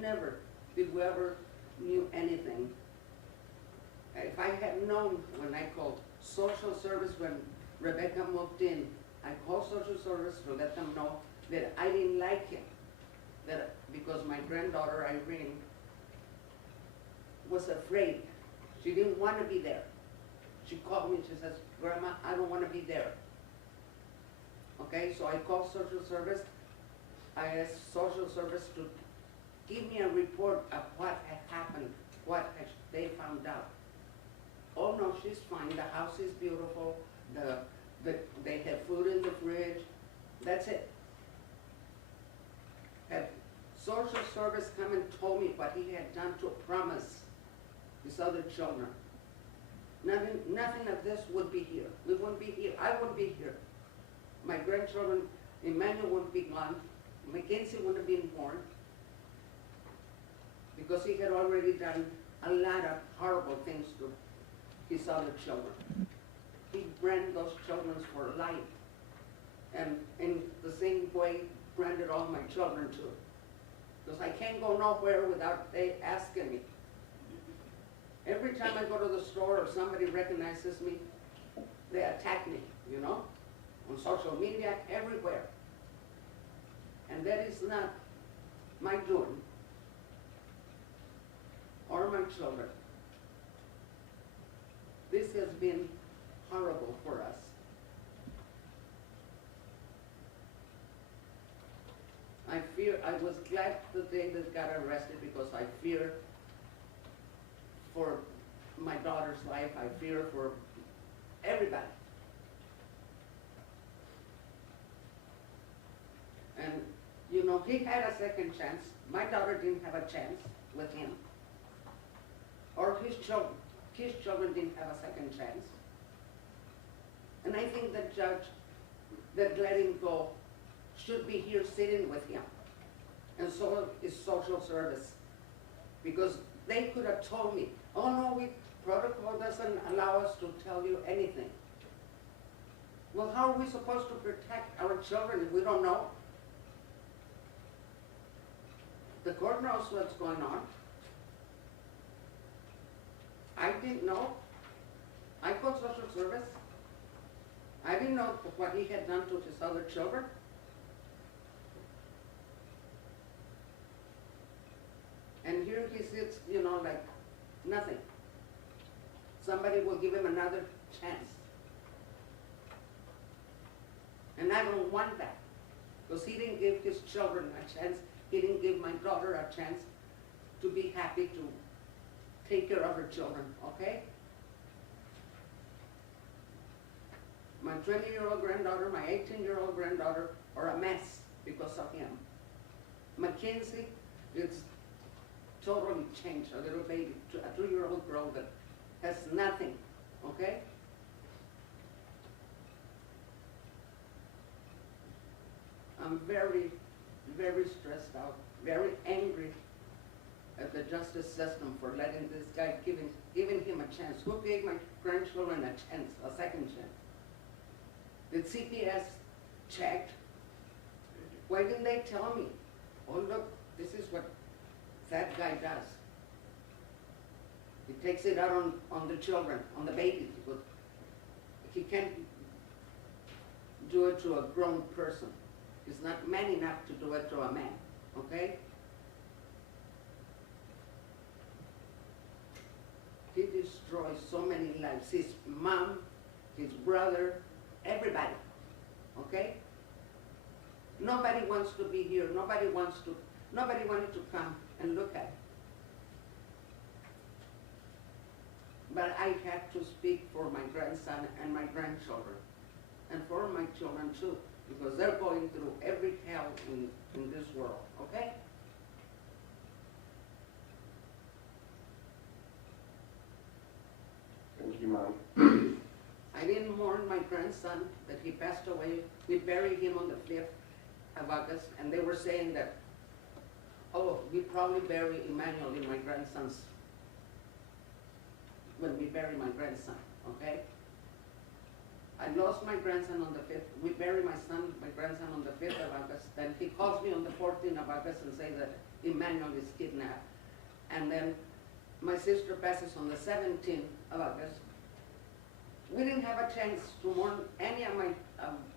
never did we ever knew anything. If I had known when I called social service when Rebecca moved in, I called social service to let them know that I didn't like him. That because my granddaughter Irene was afraid. She didn't want to be there. She called me and she says, Grandma, I don't want to be there. Okay, so I called social service. I asked social service to give me a report of what had happened, what they found out. Oh no, she's fine. The house is beautiful. They have food in the fridge. That's it. Had social service come and told me what he had done to promise his other children. Nothing of this would be here. We wouldn't be here. I wouldn't be here. My grandchildren, Emmanuel wouldn't be gone. Mackenzie wouldn't have been born because he had already done a lot of horrible things to his other children. He branded those children for life. And in the same way, branded all my children too. Because I can't go nowhere without they asking me. Every time I go to the store or somebody recognizes me, they attack me, you know, on social media, everywhere. And that is not my doing or my children. This has been horrible for us. I was glad the day that got arrested because I fear for my daughter's life. I fear for everybody. And, you know, he had a second chance. My daughter didn't have a chance with him. Or his children. His children didn't have a second chance. And I think the judge that let him go should be here sitting with him. And so is social service. Because they could have told me, oh no, protocol doesn't allow us to tell you anything. Well, how are we supposed to protect our children if we don't know? The court knows what's going on. I didn't know. I called social service. I didn't know what he had done to his other children. And here he sits, you know, like nothing. Somebody will give him another chance. And I don't want that. Because he didn't give his children a chance. He didn't give my daughter a chance to be happy to take care of her children, okay? My 20-year-old granddaughter, my 18-year-old granddaughter are a mess because of him. Mackenzie, it's totally changed, a little baby, a 2-year-old girl that has nothing, okay? I'm very, very stressed out, very angry at the justice system for letting this guy, giving him a chance. Who gave my grandchildren a chance, a second chance? Did CPS check? Why didn't they tell me? Oh look, this is what that guy does. He takes it out on the children, on the babies, because he can't do it to a grown person. He's not man enough to do it to a man, okay? He destroys so many lives. His mom, his brother, everybody, okay? Nobody wants to be here. Nobody wanted to come and look at it. But I have to speak for my grandson and my grandchildren, and for my children too, because they're going through every hell in this world, okay? Thank you, Mom. I didn't mourn my grandson that he passed away. We buried him on the 5th of August, and they were saying that, oh, we probably bury Emmanuel in my grandson's, when we bury my grandson, okay? I lost my grandson on the 5th. We buried my grandson on the 5th of August. Then he calls me on the 14th of August and says that Emmanuel is kidnapped. And then my sister passes on the 17th of August. We didn't have a chance to mourn any of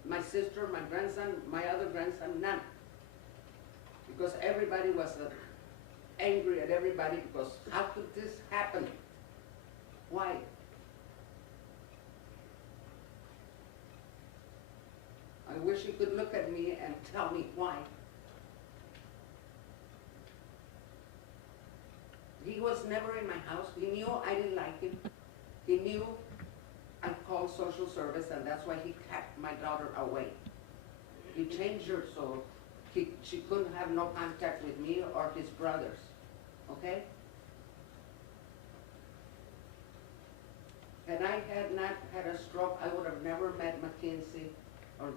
my sister, my grandson, my other grandson, none. Because everybody was angry at everybody because how could this happen? Why? I wish you could look at me and tell me why. He was never in my house. He knew I didn't like him. He knew I called social service, and that's why he kept my daughter away. He changed her so she couldn't have no contact with me or his brothers, okay? Had I had not had a stroke, I would have never met McKinsey or,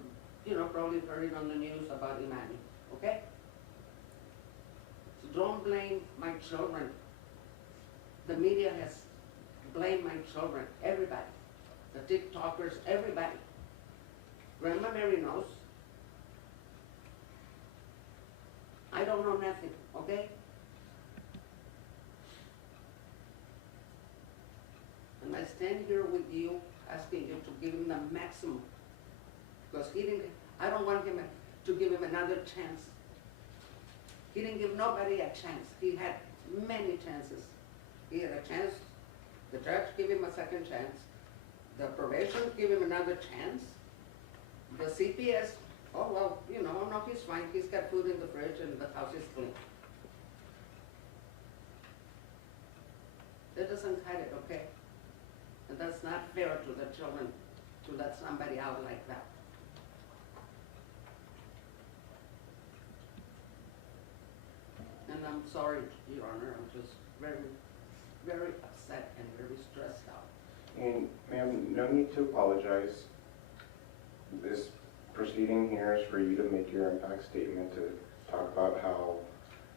probably heard it on the news about Emmanuel, okay? So don't blame my children. The media has blamed my children, everybody. The TikTokers, everybody. Grandma Mary knows. I don't know nothing, okay? And I stand here with you, asking you to give him the maximum. Because I don't want him to give him another chance. He didn't give nobody a chance. He had many chances. He had a chance. The judge gave him a second chance. The probation gave him another chance. The CPS, oh well, no, he's fine. He's got food in the fridge and the house is clean. That doesn't cut it, okay? And that's not fair to the children to let somebody out like that. And I'm sorry, Your Honor, I'm just very, very upset and very stressed out. And ma'am, no need to apologize. This proceeding here is for you to make your impact statement to talk about how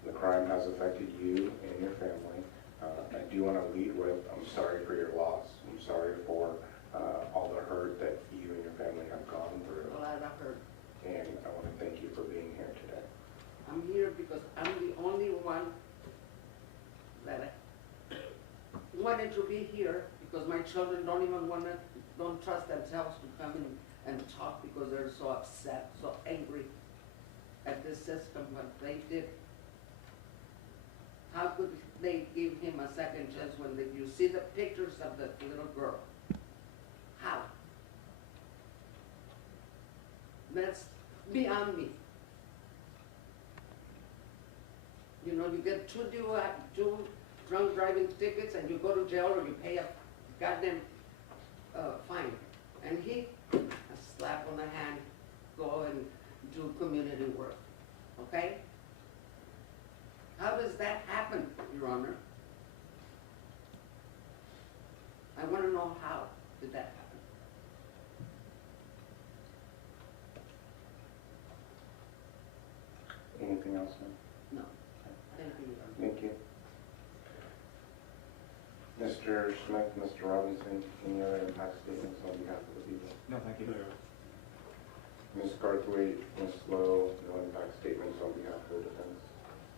the crime has affected you and your family. I do want to lead with, I'm sorry for your loss. I'm sorry for all the hurt that you and your family have gone through. A lot of hurt. And I want to thank you for being here today. I'm here because I'm the only one that wanted to be here because my children don't trust themselves to come in and talk because they're so upset, so angry at this system, what they did. How could they give him a second chance when you see the pictures of the little girl? How? That's beyond me. You get two drunk driving tickets and you go to jail or you pay a goddamn fine. And he, a slap on the hand, go and do community work, okay? How does that happen, Your Honor? I want to know how did that happen. Anything else, ma'am? No. Thank you, Your Honor. Thank you. Mr. Smith, Mr. Robinson, any other impact statements on behalf of the people? No, thank you. Ms. Garthwaite, Ms. Lowe, no impact statements on behalf of the defense?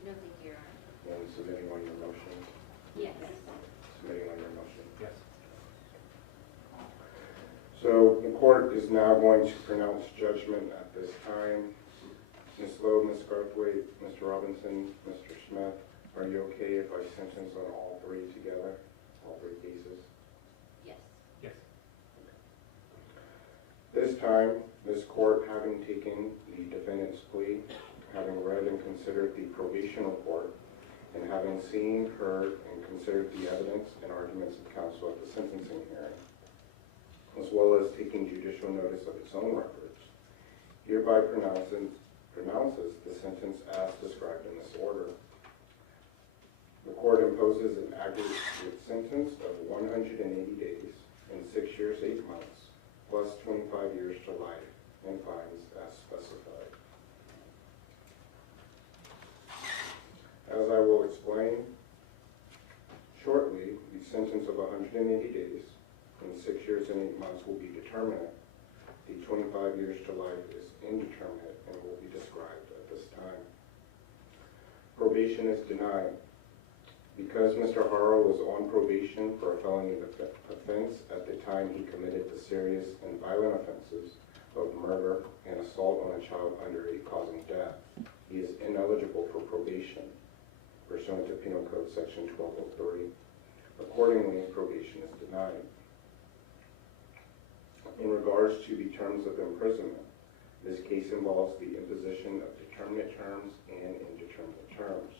No, thank you, Your Honor. And submitting on your motion? Yes. Submitting on your motion? Yes. So the court is now going to pronounce judgment at this time. Ms. Lowe, Ms. Garthwaite, Mr. Robinson, Mr. Smith, are you okay if I sentence on all three together, all three cases? Yes. Yes. This time, this court, having taken the defendant's plea, having read and considered the probation report, and having seen, heard, and considered the evidence and arguments of counsel at the sentencing hearing, as well as taking judicial notice of its own records, hereby pronounces the sentence as described in this order. The court imposes an aggregate sentence of 180 days and 6 years, 8 months, plus 25 years to life and fines as specified. As I will explain shortly, the sentence of 180 days and 6 years and 8 months will be determinate The 25 years to life is indeterminate and will be described at this time. Probation is denied. Because Mr. Haro was on probation for a felony offense at the time he committed the serious and violent offenses of murder and assault on a child under 8 causing death, he is ineligible for probation pursuant to Penal Code Section 1203. Accordingly, probation is denied. In regards to the terms of imprisonment, this case involves the imposition of determinate terms and indeterminate terms.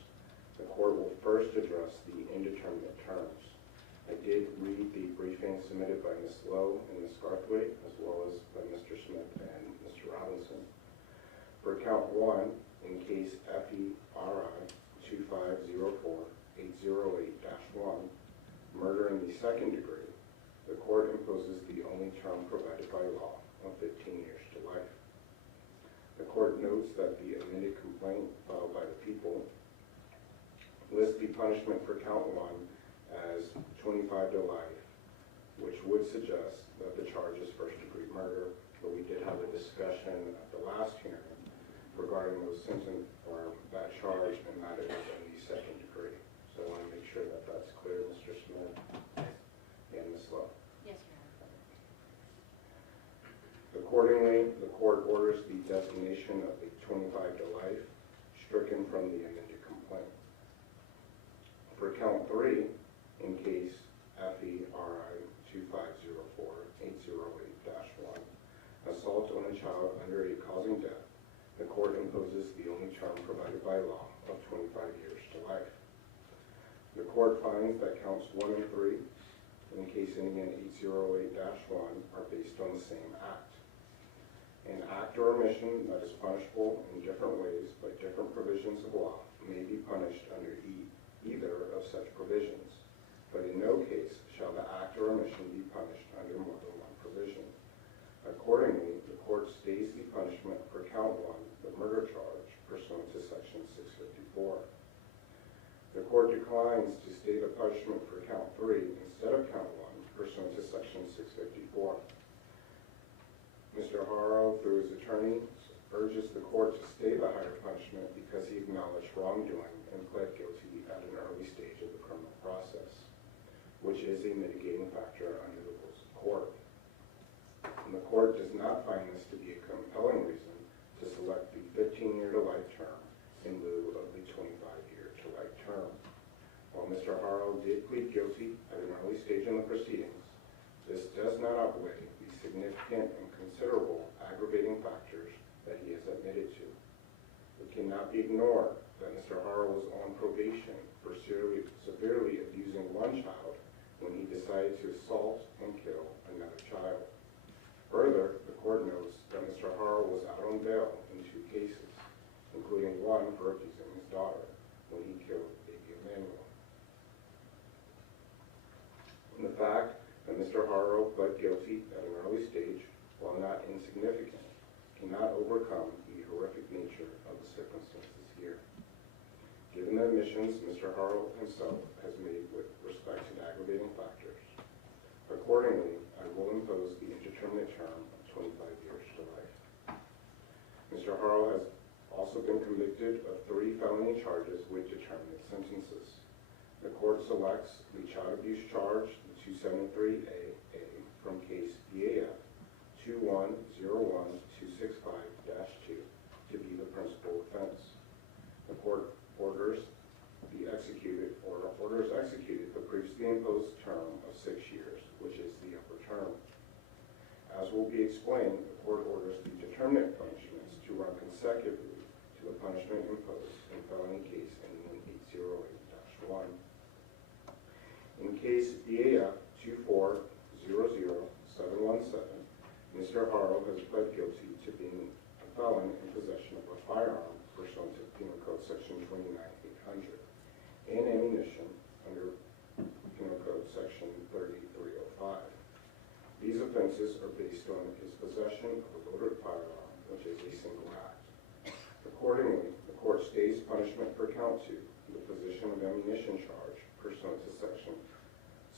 The court will first address the indeterminate terms. I did read the briefing submitted by Ms. Lowe and Ms. Garthwaite, as well as by Mr. Smith and Mr. Robinson. For count 1, in case FERI 2504-808-1, murder in the second degree, the court imposes the only term provided by law of 15 years to life. The court notes that the amended complaint filed by the people lists the punishment for count 1 as 25 to life, which would suggest that the charge is first-degree murder, but we did have a discussion at the last hearing regarding those sentence or that charge and that it was in the second degree. So I want to make sure that that's clear, Mr. Smith and Ms. Lowe. Yes, Your Honor. Accordingly, the court orders the designation of the 25 to life stricken from the amended complaint. For count 3, in case FERI 2504-808-1, assault on a child under 8 causing death, the court imposes the only term provided by law of 25 years to life. The court finds that counts 1 and 3, in case ending in 808-1, are based on the same act. An act or omission that is punishable in different ways by different provisions of law may be punished under either of such provisions, but in no case shall the act or omission be punished under more than one provision. Accordingly, the court stays the punishment for count 1, the murder charge, pursuant to Section 654. The court declines to stay the punishment for count 3 instead of count 1, pursuant to Section 654. Mr. Haro, through his attorney, urges the court to stay the higher punishment because he acknowledged wrongdoing and pled guilty at an early stage of the criminal process, which is a mitigating factor under the rules of court. And the court does not find this to be a compelling reason to select the 15-year to life term in lieu of the 25-year to life term. While Mr. Haro did plead guilty at an early stage in the proceedings, this does not outweigh the significant and considerable aggravating factors that he has admitted to. It cannot be ignored that Mr. Haro was on probation for severely abusing one child when he decided to assault and kill another child. Further, the court notes that Mr. Haro was out on bail in 2 cases, including one for abusing his daughter when he killed baby Emmanuel. And the fact that Mr. Haro pled guilty at an early stage, while not insignificant, cannot overcome the horrific nature of the circumstances here. Given the admissions Mr. Haro himself has made with respect to the aggravating factors, accordingly, I will impose the indeterminate term of 25 years to life. Mr. Haro has also been convicted of 3 felony charges with determinate sentences. The court selects the child abuse charge, the 273A from case BAF 2101265-2 to be the principal offense. The court orders executed the previously imposed term of 6 years, which is the upper term. As will be explained, the court orders the determinate punishments to run consecutively to the punishment imposed in felony case ending in 808-1. In case BAF 2400717, Mr. Haro has pled guilty to being a felon in possession of a firearm pursuant to Penal Code Section 29800 and ammunition under Penal Code Section 3305. These offenses are based on his possession of a loaded firearm, which is a single act. Accordingly, the court stays punishment for count 2, the possession of ammunition charge pursuant to Section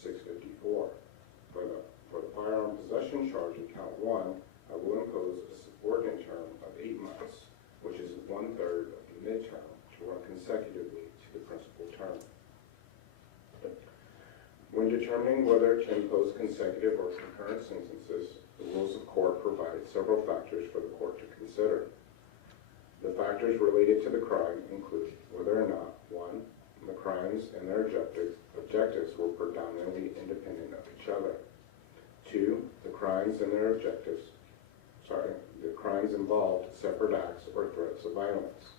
654. For the firearm possession charge in count 1, I will impose a subordinate term of 8 months, which is 1/3 of the midterm, to run consecutively to the principal term. When determining whether to impose consecutive or concurrent sentences, the rules of court provide several factors for the court to consider. The factors related to the crime include whether or not, 1, the crimes and their objectives were predominantly independent of each other. 2, the crimes involved separate acts or threats of violence.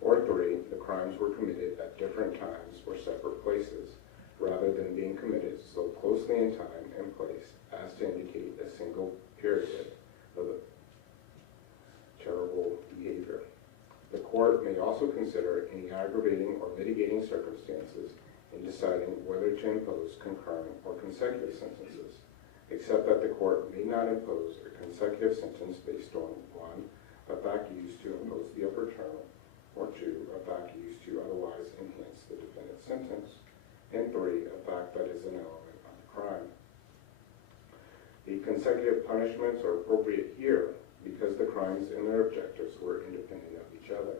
Or 3, the crimes were committed at different times or separate places, rather than being committed so closely in time and place as to indicate a single period of terrible behavior. The court may also consider any aggravating or mitigating circumstances in deciding whether to impose concurrent or consecutive sentences, except that the court may not impose a consecutive sentence based on 1, a fact used to impose the upper term, or 2, a fact used to otherwise enhance the defendant's sentence, and 3, a fact that is an element of the crime. The consecutive punishments are appropriate here because the crimes and their objectives were independent of each other,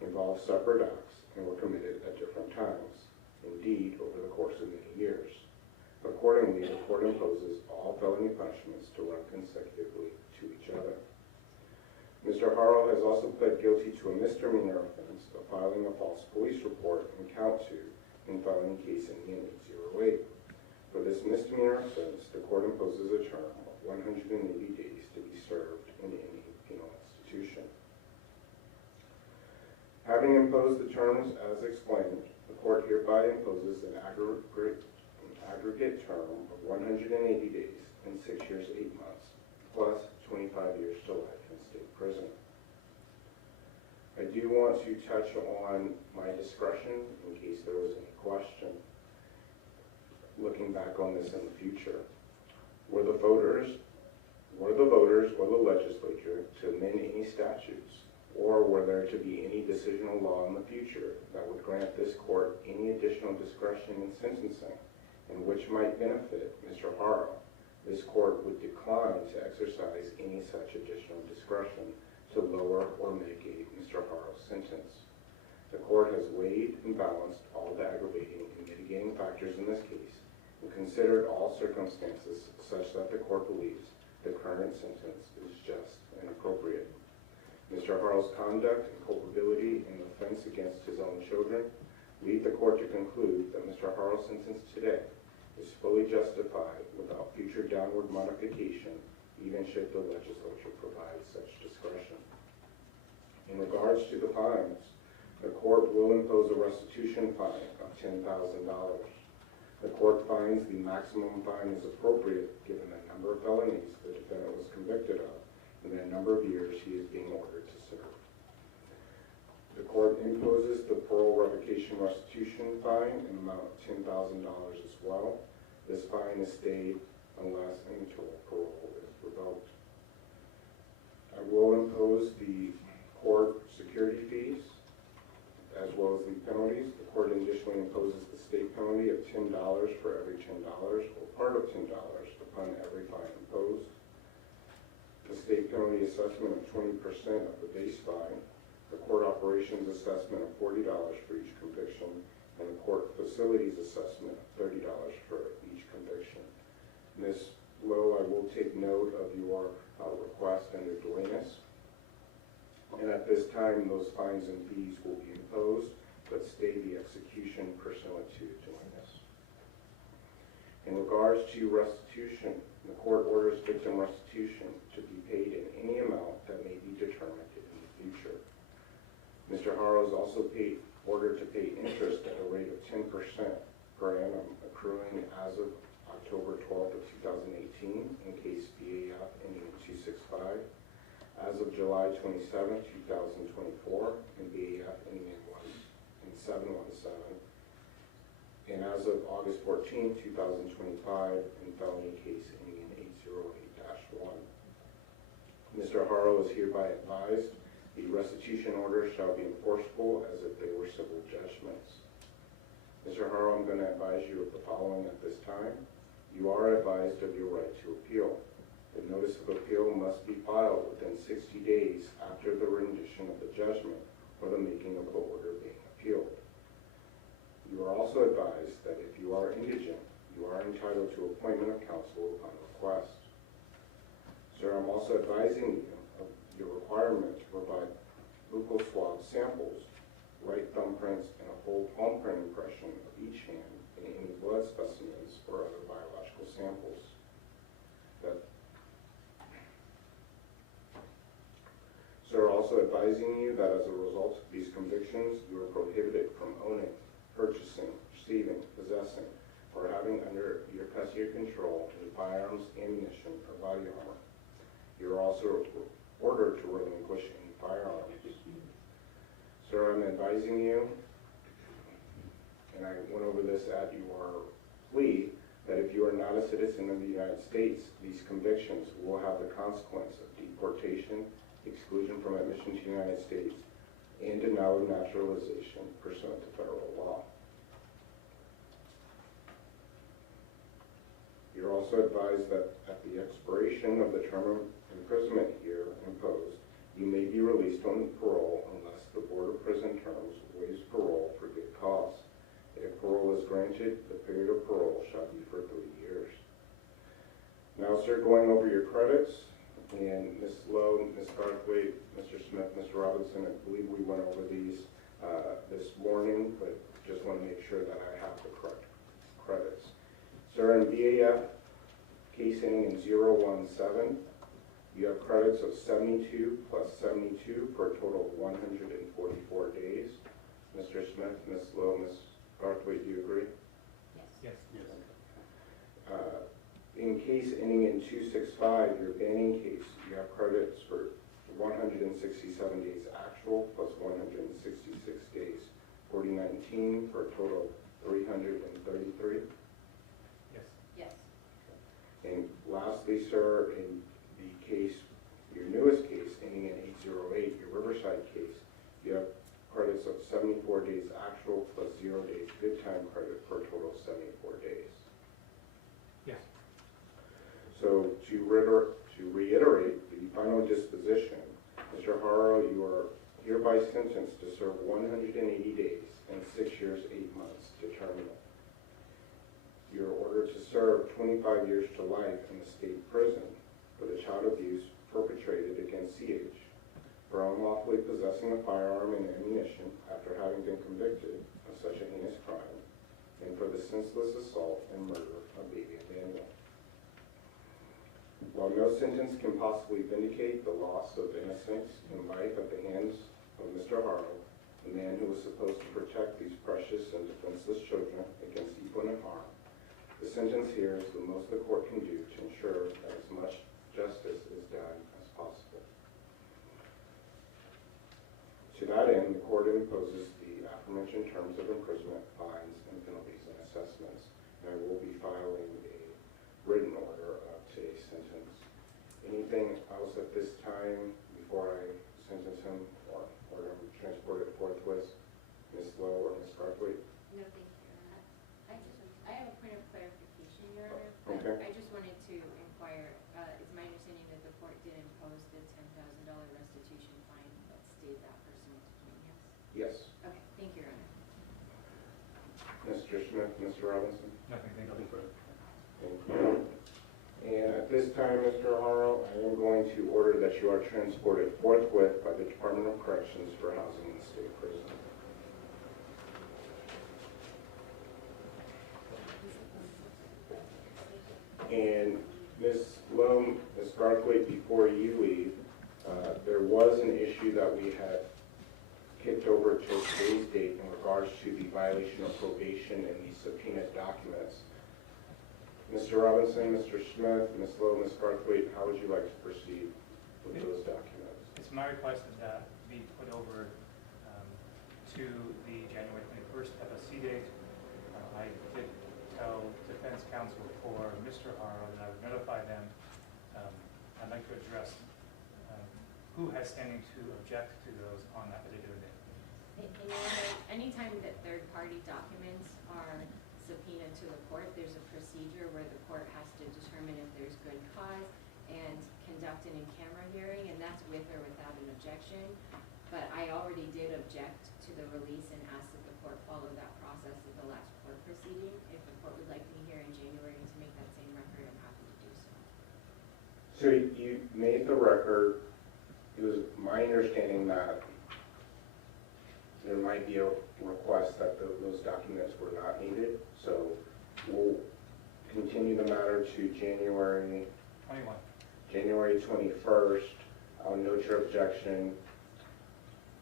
involved separate acts, and were committed at different times, indeed over the course of many years. Accordingly, the court imposes all felony punishments to run consecutively to each other. Mr. Haro has also pled guilty to a misdemeanor offense of filing a false police report in count 2 in felony case ending in 808. For this misdemeanor offense, the court imposes a term of 180 days to be served in any penal institution. Having imposed the terms as explained, the court hereby imposes an aggregate term of 180 days and 6 years, 8 months, plus 25 years to life in state prison. I do want to touch on my discretion in case there was any question. Looking back on this in the future, were the voters or the legislature to amend any statutes, or were there to be any decisional law in the future that would grant this court any additional discretion in sentencing and which might benefit Mr. Haro, this court would decline to exercise any such additional discretion to lower or mitigate Mr. Haro's sentence. The court has weighed and balanced all the aggravating and mitigating factors in this case and considered all circumstances such that the court believes the current sentence is just and appropriate. Mr. Haro's conduct and culpability in the offense against his own children lead the court to conclude that Mr. Haro's sentence today is fully justified without future downward modification, even should the legislature provide such discretion. In regards to the fines, the court will impose a restitution fine of $10,000. The court finds the maximum fine is appropriate given the number of felonies the defendant was convicted of and the number of years he is being ordered to serve. The court imposes the parole revocation restitution fine in the amount of $10,000 as well. This fine is stayed unless and until parole is revoked. I will impose the court security fees as well as the penalties. The court additionally imposes the state penalty of $10 for every $10 or part of $10 upon every fine imposed. The state penalty assessment of 20% of the base fine, the court operations assessment of $40 for each conviction, and the court facilities assessment of $30 for each conviction. Ms. Lowe, I will take note of your request under dueness. And at this time, those fines and fees will be imposed, but stay the execution pursuant to dueness. In regards to restitution, the court orders victim restitution to be paid in any amount that may be determined in the future. Mr. Haro is also ordered to pay interest at a rate of 10% per annum, accruing as of October 12th of 2018 in case BAF ending in 265, as of July 27th, 2024 in BAF ending in 717, and as of August 14th, 2025 in felony case ending in 808-1. Mr. Haro is hereby advised the restitution order shall be enforceable as if they were civil judgments. Mr. Haro, I'm going to advise you of the following at this time. You are advised of your right to appeal. The notice of appeal must be filed within 60 days after the rendition of the judgment or the making of the order being appealed. You are also advised that if you are indigent, you are entitled to appointment of counsel upon request. Sir, I'm also advising you of your requirement to provide buccal swab samples, right thumbprints, and a full palm print impression of each hand and any blood specimens or other biological samples. Sir, also advising you that as a result of these convictions, you are prohibited from owning, purchasing, receiving, possessing, or having under your custody or control any firearms, ammunition, or body armor. You are also ordered to relinquish any firearms. Sir, I'm advising you, and I went over this at your plea, that if you are not a citizen of the United States, these convictions will have the consequence of deportation, exclusion from admission to the United States, and denial of naturalization pursuant to federal law. You're also advised that at the expiration of the term of imprisonment here imposed, you may be released on parole unless the Board of Prison Terms waives parole for good cause. If parole is granted, the period of parole shall be for 3 years. Now, sir, going over your credits, and Ms. Lowe, Ms. Garthwaite, Mr. Smith, Mr. Robinson, I believe we went over these this morning, but just want to make sure that I have the correct credits. Sir, in BAF, case ending in 017, you have credits of 72 plus 72 for a total of 144 days. Mr. Smith, Ms. Lowe, Ms. Garthwaite, do you agree? Yes. Yes. In case ending in 265, your banning case, you have credits for 167 days actual plus 166 days 4019 for a total of 333. Yes. Yes. And lastly, sir, in the case, your newest case ending in 808, your Riverside case, you have credits of 74 days actual plus 0 days good time credit for a total of 74 days. Yes. So to reiterate the final disposition, Mr. Haro, you are hereby sentenced to serve 180 days and 6 years, 8 months to terminal. You are ordered to serve 25 years to life in the state prison for the child abuse perpetrated against CH, for unlawfully possessing a firearm and ammunition after having been convicted of such a heinous crime, and for the senseless assault and murder of baby Emmanuel. While no sentence can possibly vindicate the loss of innocence and life at the hands of Mr. Haro, the man who was supposed to protect these precious and defenseless children against evil and harm, the sentence here is the most the court can do to ensure that as much justice is done as possible. To that end, the court imposes the aforementioned terms of imprisonment, fines, and penalties and assessments, and I will be filing a written order of today's sentence. Anything else at this time before I sentence him or order him transported forthwith? Ms. Lowe or Ms. Garthwaite? No, thank you, Your Honor. I have a point of clarification, Your Honor. but Okay. I just wanted to inquire, it's my understanding that the court did impose the $10,000 restitution fine that stayed that person to claim, yes? Yes. Okay, thank you, Your Honor. Mr. Smith, Mr. Robinson? Nothing, thank you. Thank you. And at this time, Mr. Haro, I am going to order that you are transported forthwith by the Department of Corrections for housing in the state prison. And Ms. Lowe, Ms. Garthwaite, before you leave, there was an issue that we had kicked over to today's date in regards to the violation of probation and the subpoenaed documents. Mr. Robinson, Mr. Smith, Ms. Lowe, Ms. Garthwaite, how would you like to proceed with those documents? It's my request that that be put over to the January 21st FSC date. I did tell defense counsel for Mr. Haro that I would notify them. I'd like to address who has standing to object to those on that particular day. And Your Honor, anytime that third-party documents are subpoenaed to the court, there's a procedure where the court has to determine if there's good cause, and an in-camera hearing, and that's with or without an objection. But I already did object to the release and asked that the court follow that process of the last court proceeding. If the court would like me here in January to make that same record, I'm happy to do so. So you made the record. It was my understanding that there might be a request that those documents were not needed. So we'll continue the matter to January 21st. I'll note your objection.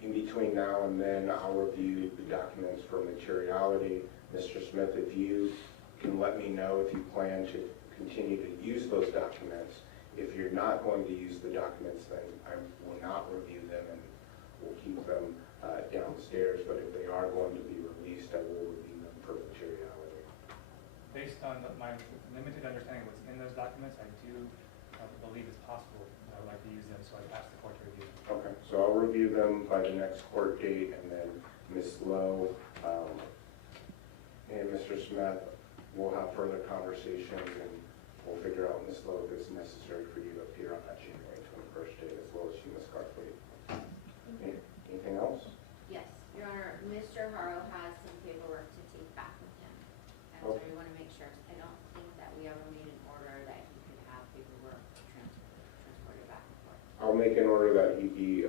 In between now and then, I'll review the documents for materiality. Mr. Smith, if you can let me know if you plan to continue to use those documents. If you're not going to use the documents, then I will not review them and we'll keep them downstairs. But if they are going to be released, I will review them for materiality. Based on my limited understanding of what's in those documents, I do believe it's possible. I would like to use them, so I asked the court to review them. Okay, so I'll review them by the next court date, and then Ms. Lowe and Mr. Smith will have further conversations, and we'll figure out, Ms. Lowe, if it's necessary for you to appear on that January 21st date, as well as you, Ms. Gartley. Anything else? Yes, Your Honor, Mr. Haro has some paperwork to take back with him. And so we want to make sure, I don't think that we ever made an order that he could have paperwork transported back and forth. I'll make an order that he be